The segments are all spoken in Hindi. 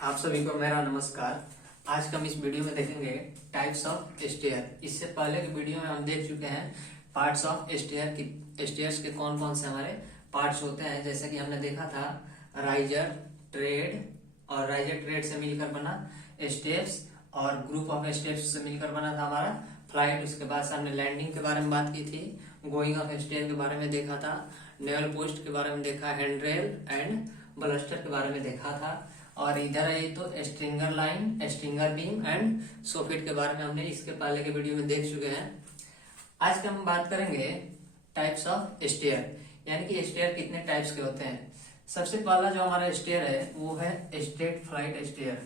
आप सभी को मेरा नमस्कार। आज हम इस वीडियो में देखेंगे टाइप्स ऑफ स्टेयर। इससे पहले की वीडियो में हम देख चुके हैं पार्ट्स ऑफ स्टेयर की स्टेयर्स के कौन कौन से हमारे पार्ट्स होते हैं। जैसे कि हमने देखा था राइजर, ट्रेड, और राइजर ट्रेड से मिलकर बना स्टेप्स, और ग्रुप ऑफ स्टेप्स से मिलकर बना था हमारा फ्लाइट। उसके बाद से हमने लैंडिंग के बारे में बात की थी, गोइंग ऑफ स्टेयर के बारे में देखा था, नेवल पोस्ट के बारे में देखा, हैंड्रेल एंड बलस्टर के बारे में देखा था, और इधर है तो stringer line, stringer beam and soffit के बारे में हमने इसके पहले के वीडियो में देख चुके हैं। आज का हम बात करेंगे टाइप्स ऑफ स्टेयर, यानी कि स्टेयर कितने टाइप्स के होते हैं। सबसे पहला जो हमारा स्टेयर है वो है स्ट्रेट फ्लाइट स्टेयर।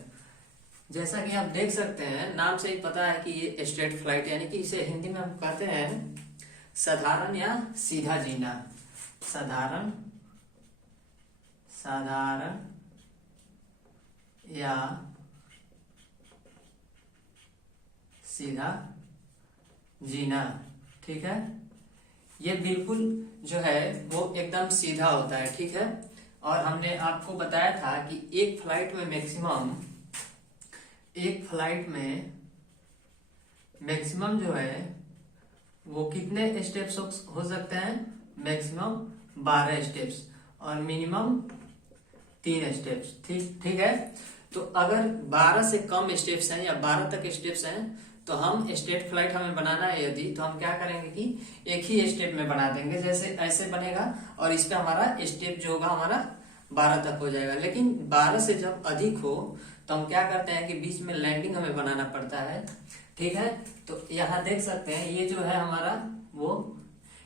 जैसा कि आप देख सकते हैं, नाम से ही पता है कि ये स्ट्रेट फ्लाइट, यानी कि इसे हिंदी में हम कहते हैं साधारण या सीधा जीना। साधारण या सीधा जीना, ठीक है। ये बिल्कुल जो है वो एकदम सीधा होता है, ठीक है। और हमने आपको बताया था कि एक फ्लाइट में मैक्सिमम जो है वो कितने स्टेप्स हो सकते हैं। मैक्सिमम 12 स्टेप्स और मिनिमम 3 स्टेप्स, ठीक है। तो अगर 12 से कम स्टेप्स हैं या 12 तक स्टेप्स हैं तो हम स्ट्रेट फ्लाइट हमें बनाना है यदि, तो हम क्या करेंगे कि एक ही स्टेप में बना देंगे। जैसे ऐसे बनेगा और इस पे हमारा स्टेप जो होगा हमारा 12 तक हो जाएगा। लेकिन 12 से जब अधिक हो तो हम क्या करते हैं कि बीच में लैंडिंग हमें बनाना पड़ता है, ठीक है। तो यहाँ देख सकते हैं ये जो है हमारा वो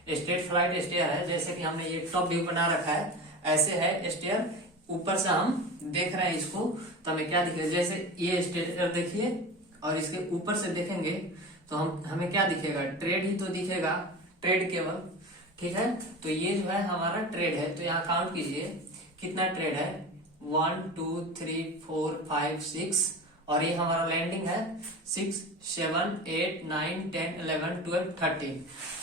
स्ट्रेट फ्लाइट स्टेयर है। जैसे कि हमने ये टॉप व्यू बना रखा है, ऐसे है स्टेयर। ऊपर से हम देख रहे हैं इसको तो हमें क्या दिखेगा, जैसे ये स्टेयर देखिए और इसके ऊपर से देखेंगे तो हमें क्या दिखेगा, ट्रेड ही तो दिखेगा, ट्रेड केवल, ठीक है। तो ये जो है हमारा ट्रेड है। तो यहाँ काउंट कीजिए कितना ट्रेड है, 1 2 3 4 5 6, और ये हमारा लैंडिंग है 6 7 8 9 10 11 12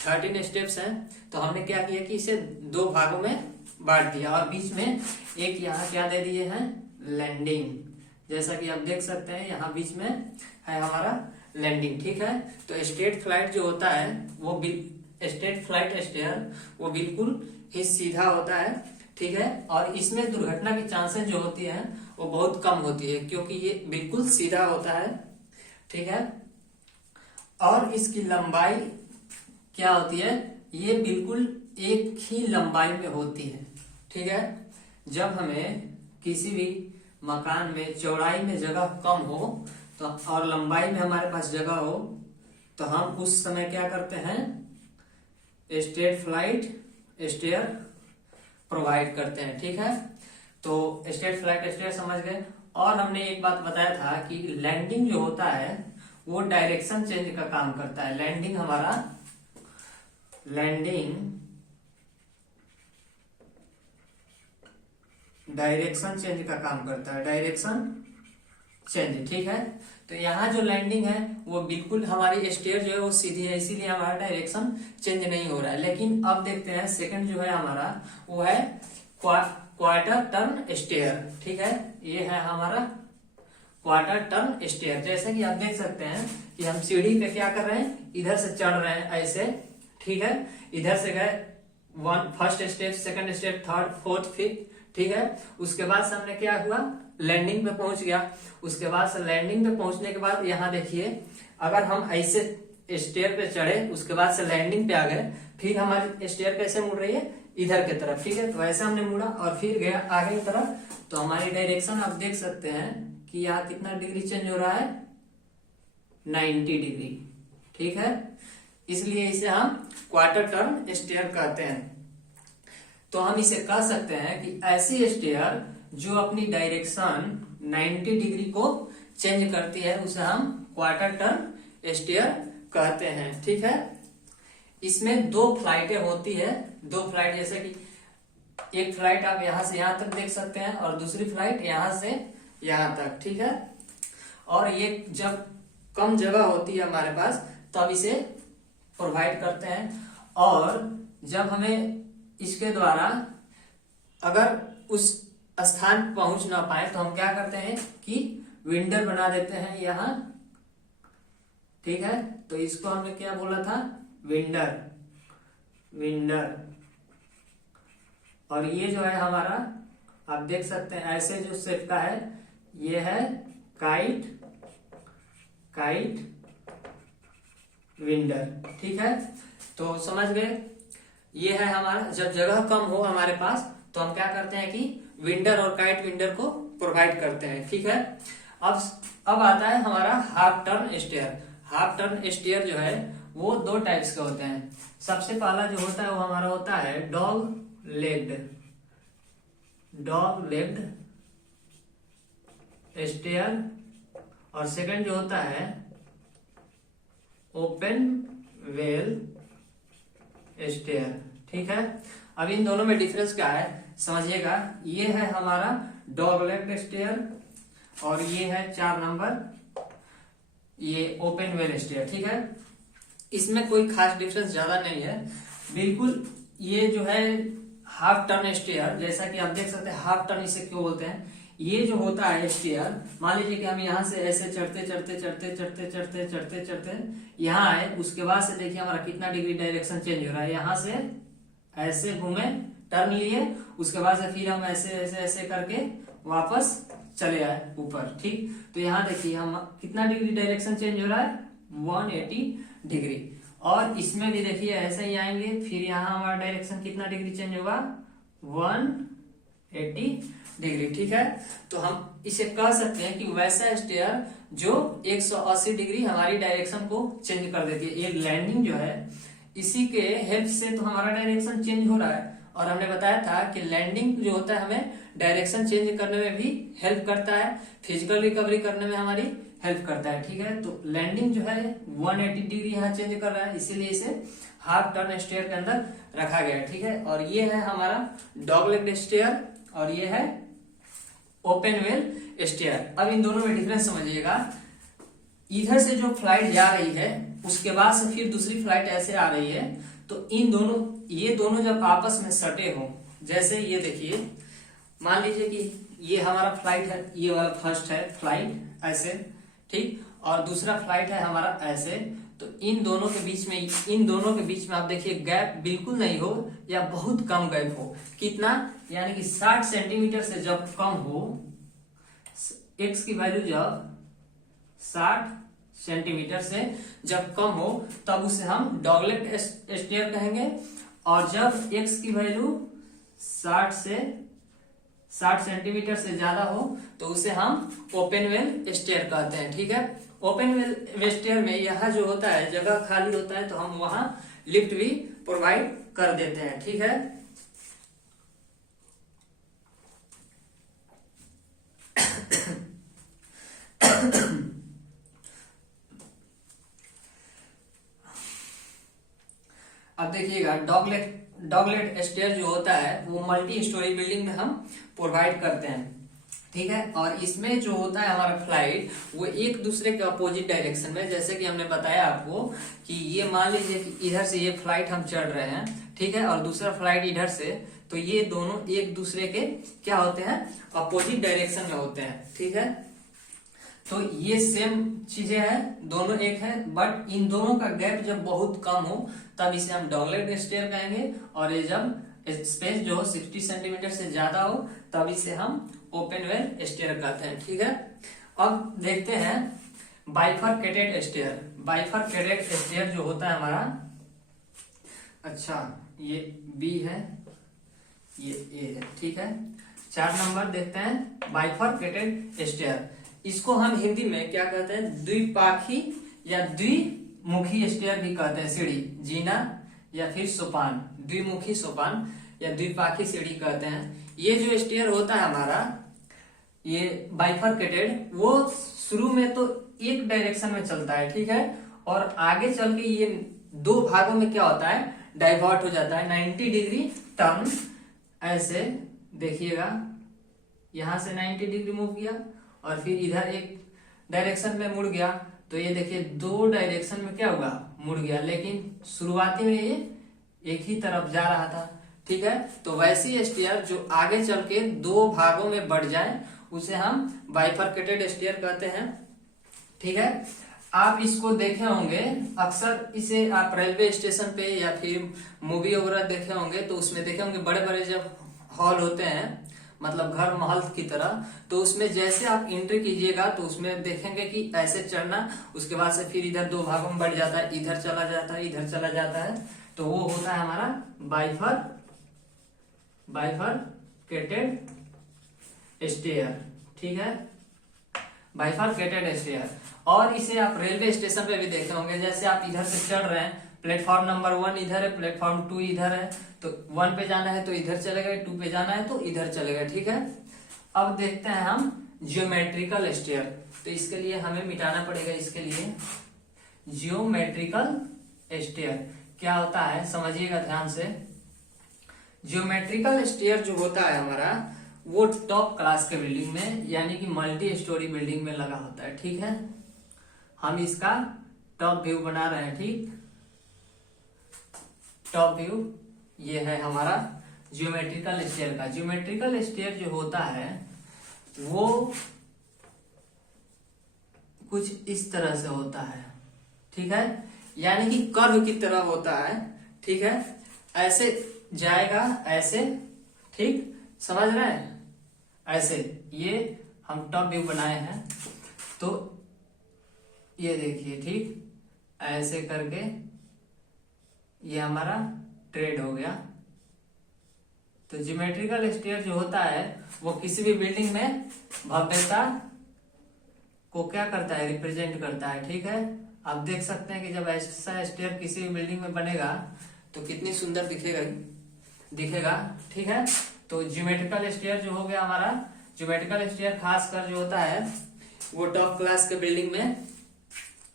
13 स्टेप्स हैं। तो हमने क्या किया कि इसे 2 भागों में बांट दिया और बीच में एक यहाँ क्या दे दिए हैं, लैंडिंग। जैसा कि आप देख सकते हैं यहाँ बीच में है हमारा लैंडिंग, ठीक है। तो स्ट्रेट फ्लाइट जो होता है वो स्ट्रेट फ्लाइट स्टेयर वो बिल्कुल ही सीधा होता है, ठीक है। और इसमें दुर्घटना की चांसेस जो होती है वो बहुत कम होती है क्योंकि ये बिल्कुल सीधा होता है, ठीक है। और इसकी लंबाई क्या होती है, ये बिल्कुल एक ही लंबाई में होती है, ठीक है। जब हमें किसी भी मकान में चौड़ाई में जगह कम हो तो और लंबाई में हमारे पास जगह हो तो हम उस समय क्या करते हैं, स्ट्रेट फ्लाइट स्टेयर प्रोवाइड करते हैं, ठीक है। तो स्ट्रेट फ्लाइट स्टेयर समझ गए। और हमने एक बात बताया था कि लैंडिंग जो होता है वो डायरेक्शन चेंज का काम करता है। लैंडिंग डायरेक्शन चेंज का काम करता है, डायरेक्शन चेंज, ठीक है। तो यहाँ जो लैंडिंग है वो बिल्कुल हमारी स्टेयर जो है वो सीधी है, इसीलिए हमारा डायरेक्शन चेंज नहीं हो रहा है। लेकिन अब देखते हैं सेकंड जो है हमारा वो है क्वार्टर टर्न स्टेयर, ठीक है। ये है हमारा क्वार्टर टर्न स्टेयर। जैसे कि आप देख सकते हैं कि हम सीढ़ी पे क्या कर रहे हैं, इधर से चढ़ रहे हैं ऐसे, ठीक है। इधर से गए first step, second step, third, fourth, fifth, ठीक है। उसके बाद से हमने क्या हुआ, लैंडिंग पे पहुंच गया। उसके बाद से लैंडिंग पे पहुंचने के बाद यहाँ देखिए, अगर हम ऐसे स्टेयर पे चढ़े उसके बाद से लैंडिंग पे आ गए, फिर हमारी स्टेयर कैसे मुड़ रही है, इधर की तरफ, ठीक है। तो ऐसे हमने मुड़ा और फिर गया आगे की तरफ। तो हमारी डायरेक्शन आप देख सकते हैं कि यहाँ कितना डिग्री चेंज हो रहा है, 90 डिग्री, ठीक है। इसलिए इसे हम क्वार्टर टर्न स्टेयर कहते हैं। तो हम इसे कह सकते हैं कि ऐसी स्टेयर जो अपनी डायरेक्शन 90 डिग्री को चेंज करती है उसे हम क्वार्टर टर्न स्टेयर कहते हैं, ठीक है। इसमें 2 फ्लाइटें होती है, 2 फ्लाइट, जैसे कि एक फ्लाइट आप यहां से यहां तक देख सकते हैं और दूसरी फ्लाइट यहां से यहां तक, ठीक है। और ये जब कम जगह होती है हमारे पास तब इसे प्रोवाइड करते हैं। और जब हमें इसके द्वारा अगर उस स्थान पहुंच ना पाए तो हम क्या करते हैं कि विंडर बना देते हैं यहाँ, ठीक है। तो इसको हमने क्या बोला था, विंडर, विंडर। और ये जो है हमारा, आप देख सकते हैं ऐसे जो शेप का है, ये है काइट, काइट विंडर, ठीक है। तो समझ गए, ये है हमारा, जब जगह कम हो हमारे पास तो हम क्या करते हैं कि विंडर और काइट विंडर को प्रोवाइड करते हैं, ठीक है। अब आता है हमारा half turn stair. Half turn stair जो है वो दो टाइप्स के होते हैं। सबसे पहला जो होता है वो हमारा होता है dog legged, dog legged stair, और सेकंड जो होता है ओपन वेल स्टेयर, ठीक है। अब इन दोनों में डिफरेंस क्या है समझिएगा। ये है हमारा डॉग लेग्ड स्टेयर और ये है 4 नंबर, ये ओपन वेल स्टेयर, ठीक है। इसमें कोई खास डिफरेंस ज्यादा नहीं है बिल्कुल। ये जो है हाफ टर्न स्टेयर, जैसा कि आप देख सकते हैं हाफ टर्न इसे क्यों बोलते हैं, ये जो होता है स्टेयर, मान लीजिए कि हम यहाँ से ऐसे चढ़ते चढ़ते चढ़ते चढ़ते चढ़ते चढ़ते चढ़ते यहाँ आए, उसके बाद से देखिए हमारा कितना डिग्री डायरेक्शन चेंज हो रहा है। यहाँ से ऐसे घूमे, टर्न लिए, उसके बाद से फिर हम ऐसे ऐसे ऐसे करके वापस चले आए ऊपर, ठीक। तो यहाँ देखिए हम कितना डिग्री डायरेक्शन चेंज हो रहा है, 180 डिग्री। और इसमें भी देखिए ऐसे ही आएंगे, फिर यहाँ हमारा डायरेक्शन कितना डिग्री चेंज होगा, 180 डिग्री, ठीक है। तो हम इसे कह सकते हैं कि वैसा स्टेयर जो 180 डिग्री हमारी डायरेक्शन को चेंज कर देती है। ये लैंडिंग जो है इसी के हेल्प से तो हमारा डायरेक्शन चेंज हो रहा है। और हमने बताया था कि लैंडिंग जो होता है हमें डायरेक्शन चेंज करने में भी हेल्प करता है, फिजिकल रिकवरी करने में हमारी हेल्प करता है, ठीक है। तो लैंडिंग जो है 180 डिग्री यहाँ चेंज कर रहा है, इसीलिए इसे हाफ टर्न स्टेयर के अंदर रखा गया है, ठीक है। और ये है हमारा डॉग लेग्ड स्टेयर और ये है ओपन वेल स्टेयर। अब इन दोनों में डिफरेंस समझिएगा। इधर से जो फ्लाइट जा रही है उसके बाद से फिर दूसरी फ्लाइट ऐसे आ रही है, तो इन दोनों, ये दोनों जब आपस में सटे हो, जैसे ये देखिए मान लीजिए कि ये हमारा फ्लाइट है, ये वाला फर्स्ट है फ्लाइट ऐसे, ठीक, और दूसरा फ्लाइट है हमारा ऐसे। तो इन दोनों के बीच में आप देखिए गैप बिल्कुल नहीं हो या बहुत कम गैप हो। कितना, यानी कि 60 सेंटीमीटर से जब कम हो, एक्स की वैल्यू जब 60 सेंटीमीटर से जब कम हो तब उसे हम डॉगलेग स्टेयर कहेंगे। और जब एक्स की वैल्यू 60 सेंटीमीटर से ज्यादा हो तो उसे हम ओपन वेल स्टेयर कहते हैं, ठीक है। ओपन वेल स्टेयर में यह जो होता है जगह खाली होता है तो हम वहां लिफ्ट भी प्रोवाइड कर देते हैं, ठीक है। अब देखिएगा डॉगलेग स्टेयर जो होता है वो मल्टी स्टोरी बिल्डिंग में हम प्रोवाइड करते हैं, ठीक है। और इसमें जो होता है हमारा फ्लाइट वो एक दूसरे के अपोजिट डायरेक्शन में, जैसे कि हमने बताया आपको कि ये मान लीजिए कि इधर से ये फ्लाइट हम चढ़ रहे हैं, ठीक है, और दूसरा फ्लाइट इधर से, तो ये दोनों एक दूसरे के क्या होते हैं, अपोजिट डायरेक्शन में होते हैं, ठीक है। तो ये सेम चीजें हैं, दोनों एक है, बट इन दोनों का गैप जब बहुत कम हो तब इसे हम डॉगलेग स्टेयर कहेंगे। और ये जब स्पेस जो 60 सेंटीमीटर से ज्यादा हो तब इसे हम ओपन वेल स्टेयर कहते हैं, ठीक है। अब देखते हैं बाइफरकेटेड स्टेयर। बाइफरकेटेड स्टेयर जो होता है हमारा, अच्छा ये बी है, ये ए है, ठीक है। 4 नंबर देखते हैं बाइफरकेटेड स्टेयर। इसको हम हिंदी में क्या कहते हैं, द्विपाखी या द्विमुखी स्टेयर भी कहते हैं। सीढ़ी, जीना या फिर सोपान, द्विमुखी सोपान या द्विपाखी सीढ़ी कहते हैं। ये जो स्टेयर होता है हमारा, ये बाइफरकेटेड, वो शुरू में तो एक डायरेक्शन में चलता है, ठीक है, और आगे चल के ये 2 भागों में क्या होता है, डाइवर्ट हो जाता है। 90 डिग्री टर्न, ऐसे देखिएगा यहां से 90 डिग्री मूव किया और फिर इधर एक डायरेक्शन में मुड़ गया, तो ये देखिए 2 डायरेक्शन में क्या होगा, मुड़ गया। लेकिन शुरुआती में ये एक ही तरफ जा रहा था, ठीक है। तो वैसी स्टेयर जो आगे चल के दो भागों में बढ़ जाए उसे हम बाइफरकेटेड स्टेयर कहते हैं, ठीक है। आप इसको देखे होंगे अक्सर, इसे आप रेलवे स्टेशन पे या फिर मूवी वगैरह देखे होंगे तो उसमें देखे होंगे बड़े बड़े जब हॉल होते हैं मतलब घर महल की तरह, तो उसमें जैसे आप एंट्री कीजिएगा तो उसमें देखेंगे कि ऐसे चढ़ना, उसके बाद से फिर इधर दो भागों में बढ़ जाता है, इधर चला जाता है, इधर चला जाता है, तो वो होता है हमारा बाइफरकेटेड स्टेयर, ठीक है, बाइफरकेटेड स्टेयर। और इसे आप रेलवे स्टेशन पे भी देखे होंगे, जैसे आप इधर से चढ़ रहे हैं, प्लेटफॉर्म नंबर 1 इधर है, प्लेटफॉर्म 2 इधर है, तो 1 पे जाना है तो इधर चले गए, 2 पे जाना है तो इधर चले गए, ठीक है। अब देखते हैं हम जियोमेट्रिकल स्टेयर, तो इसके लिए हमें मिटाना पड़ेगा, इसके लिए जियोमेट्रिकल स्टेयर क्या होता है समझिएगा ध्यान से। जियोमेट्रिकल स्टेयर जो होता है हमारा वो टॉप क्लास के बिल्डिंग में यानी कि मल्टी स्टोरी बिल्डिंग में लगा होता है, ठीक है। हम इसका टॉप व्यू बना रहे हैं, ठीक, टॉप व्यू ये है हमारा जियोमेट्रिकल स्टेयर का। जियोमेट्रिकल स्टेयर जो होता है वो कुछ इस तरह से होता है, ठीक है, यानी कि कर्व की तरह होता है, ठीक है, ऐसे जाएगा ऐसे, ठीक, समझ रहे हैं, ऐसे। ये हम टॉप व्यू बनाए हैं तो ये देखिए, ठीक, ऐसे करके ये हमारा ट्रेड हो गया। तो ज्योमेट्रिकल स्टेयर जो होता है वो किसी भी बिल्डिंग में भव्यता को क्या करता है, रिप्रेजेंट करता है, ठीक है। आप देख सकते हैं कि जब ऐसा स्टेयर किसी भी बिल्डिंग में बनेगा तो कितनी सुंदर दिखेगा, ठीक है। तो ज्योमेट्रिकल स्टेयर जो हो गया हमारा, ज्योमेट्रिकल स्टेयर खासकर जो होता है वो टॉप क्लास के बिल्डिंग में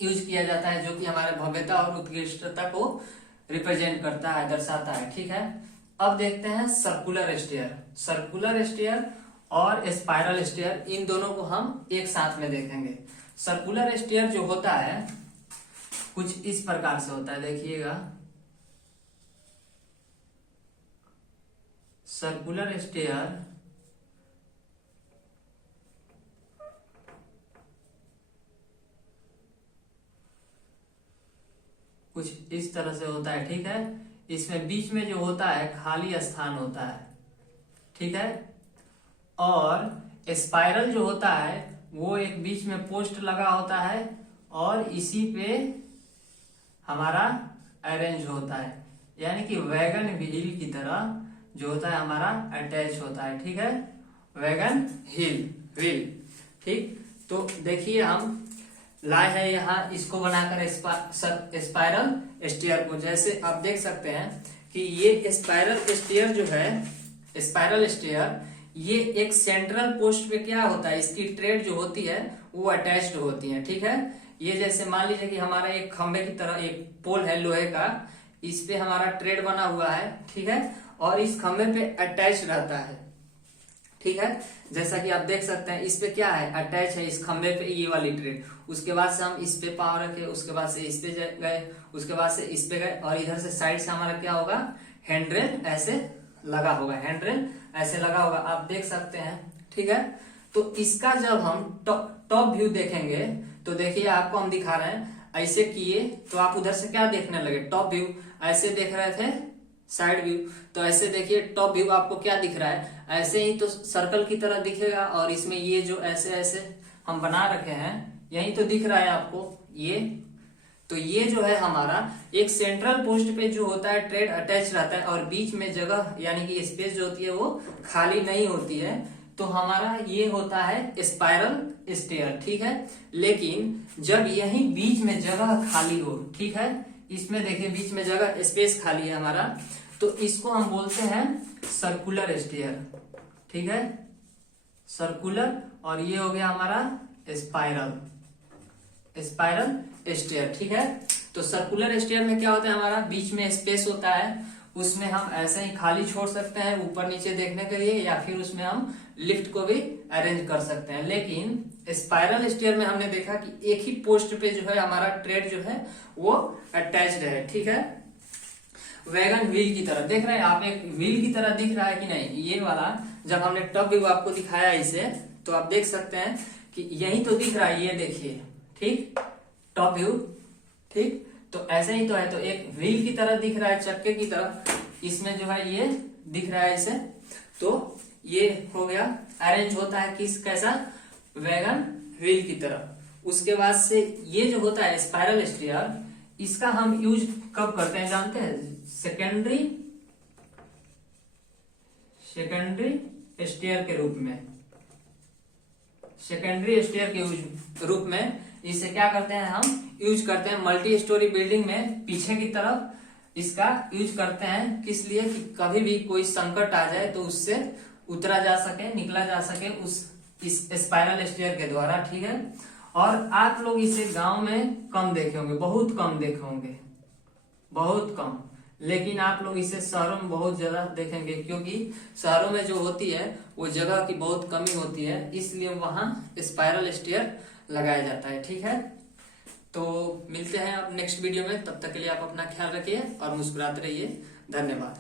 यूज किया जाता है, जो कि हमारे भव्यता और उत्कृष्टता को रिप्रेजेंट करता है, दर्शाता है, ठीक है। अब देखते हैं सर्कुलर स्टेयर। सर्कुलर स्टेयर और स्पाइरल स्टेयर, इन दोनों को हम एक साथ में देखेंगे। सर्कुलर स्टेयर जो होता है कुछ इस प्रकार से होता है, देखिएगा। सर्कुलर स्टेयर कुछ इस तरह से होता है, ठीक है। इसमें बीच में जो होता है खाली स्थान होता है, ठीक है। और स्पाइरल जो होता है वो एक बीच में पोस्ट लगा होता है और इसी पे हमारा अरेंज होता है, यानी कि वैगन व्हील की तरह जो होता है हमारा अटैच होता है, ठीक है, वैगन व्हील, ठीक। तो देखिए हम लाए हैं यहाँ इसको बनाकर स्पाइरल स्टेयर को। जैसे आप देख सकते हैं कि ये स्पाइरल स्टेयर जो है, स्पाइरल स्टेयर ये एक सेंट्रल पोस्ट पे क्या होता है, इसकी ट्रेड जो होती है वो अटैच्ड होती है, ठीक है। ये जैसे मान लीजिए कि हमारा एक खंबे की तरह एक पोल है लोहे का, इस पे हमारा ट्रेड बना हुआ है, ठीक है, और इस खंबे पे अटैच रहता है, ठीक है। जैसा कि आप देख सकते हैं इस पे क्या है, अटैच है इस खंबे पे ये वाली ट्रेड। उसके बाद से हम इस पे पांव रखे, उसके बाद से इस पे गए, उसके बाद से इस पे गए, और इधर से साइड से हमारा क्या होगा, हैंडरेल ऐसे लगा होगा, हैंडरेल ऐसे लगा होगा, आप देख सकते हैं, ठीक है। तो इसका जब हम टॉप व्यू देखेंगे तो देखिए आपको हम दिखा रहे हैं, ऐसे किए तो आप उधर से क्या देखने लगे, टॉप व्यू, ऐसे देख रहे थे साइड व्यू, तो ऐसे देखिए टॉप व्यू आपको क्या दिख रहा है, ऐसे ही तो सर्कल की तरह दिखेगा। और इसमें ये जो ऐसे ऐसे हम बना रखे हैं यही तो दिख रहा है आपको ये। तो ये जो है हमारा एक सेंट्रल पोस्ट पे जो होता है ट्रेड अटैच रहता है और बीच में जगह यानी कि स्पेस जो होती है वो खाली नहीं होती है, तो हमारा ये होता है स्पाइरल स्टेयर, ठीक है। लेकिन जब यही बीच में जगह खाली हो, ठीक है, इसमें देखिए बीच में जगह स्पेस खाली है हमारा, तो इसको हम बोलते हैं सर्कुलर स्टेयर, ठीक है, सर्कुलर। और ये हो गया हमारा स्पाइरल स्टेयर, ठीक है। तो सर्कुलर स्टेयर में क्या होता है, हमारा बीच में स्पेस होता है, उसमें हम ऐसे ही खाली छोड़ सकते हैं ऊपर नीचे देखने के लिए, या फिर उसमें हम लिफ्ट को भी अरेंज कर सकते हैं। लेकिन स्पाइरल स्टेयर में हमने देखा कि एक ही पोस्ट पे जो है हमारा ट्रेड जो है वो अटैच्ड है, ठीक है। वैगन व्हील की तरह देख रहे हैं आप, एक व्हील की तरह दिख रहा है कि नहीं। ये वाला जब हमने टॉप व्यू आपको दिखाया इसे, तो आप देख सकते हैं कि यही तो दिख रहा है, ये देखिए, ठीक, टॉप व्यू, ठीक, तो ऐसे ही तो है। तो एक व्हील की तरह दिख रहा है, चक्के की तरह, इसमें जो है ये दिख रहा है इसे। तो ये हो गया, अरेंज होता है किस कैसा, वैगन व्हील की तरह। उसके बाद से ये जो होता है स्पाइरल स्टेयर, इसका हम यूज कब करते हैं जानते हैं, सेकेंडरी स्टेयर के रूप में। सेकेंडरी स्टेयर के रूप में इसे क्या करते हैं, हम यूज करते हैं मल्टी स्टोरी बिल्डिंग में पीछे की तरफ इसका यूज करते हैं। किस लिए, कि कभी भी कोई संकट आ जाए तो उससे उतरा जा सके, निकला जा सके इस स्पाइरल स्टेयर के द्वारा, ठीक है। और आप लोग इसे गांव में कम देखे होंगे, बहुत कम देखे होंगे, बहुत कम। लेकिन आप लोग इसे शहरों में बहुत ज्यादा देखेंगे, क्योंकि शहरों में जो होती है वो जगह की बहुत कमी होती है, इसलिए वहां स्पाइरल स्टेयर लगाया जाता है, ठीक है। तो मिलते हैं अब नेक्स्ट वीडियो में, तब तक के लिए आप अपना ख्याल रखिए और मुस्कुराते रहिए। धन्यवाद।